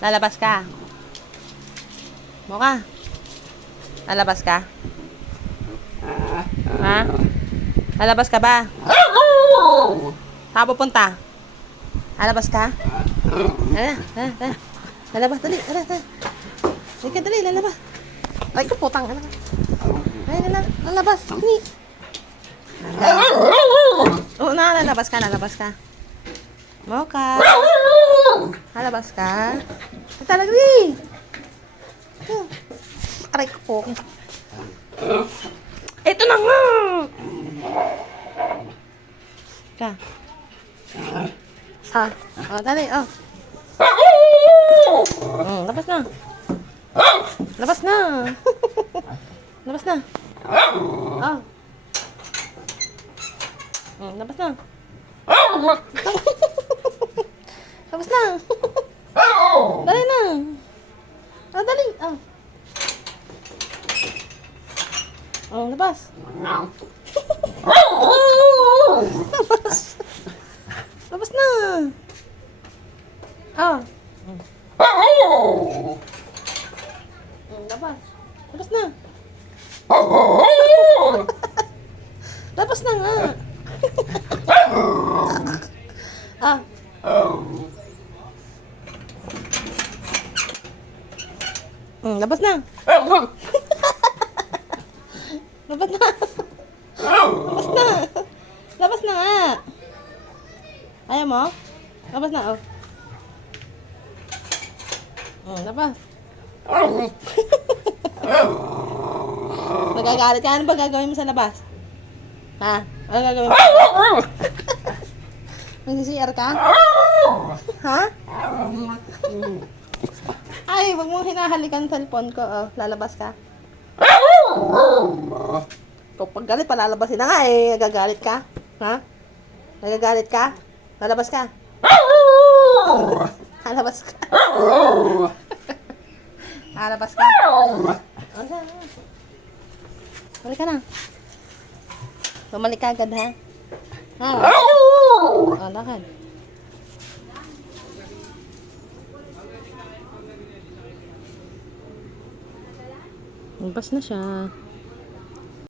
Lalabas ka. Mocha. Lalabas ka? Ha? Lalabas ka ba? Saan pupunta? Lalabas ka? Hala. Lalabas, dali. Hala. Sige, dali, lalabas. Ay, kaputang. Ay, lalabas. Dali. Oo na, lalabas ka. Mocha. Lalabas ka. Talaga, dali. Aray ko po. Ito na nga! Ka. Dali, labas na. Labas na. Labas na. Labas na. Labas na. Dali na. Dali. Labas. Labas na. Labas. Labas na. Labas na nga. Labas na. Labas na. Labas na. Labas na nga. Ayaw mo? Labas na, labas. Nagagalit ka. Ano ba gagawin mo sa labas? Ha? Ano gagawin mo? Mag-CR ka? Ha? Ay, wag mong hinahalikan sa cellphone ko. Lalabas ka. Kapag galit, palalabasin na nga eh. Nagagalit ka? Ha? Nagagalit ka? Lalabas ka? Lalabas ka? Lalabas ka? Balik ka na. Bumalik ka agad, ha? Lakad. Lumabas na siya.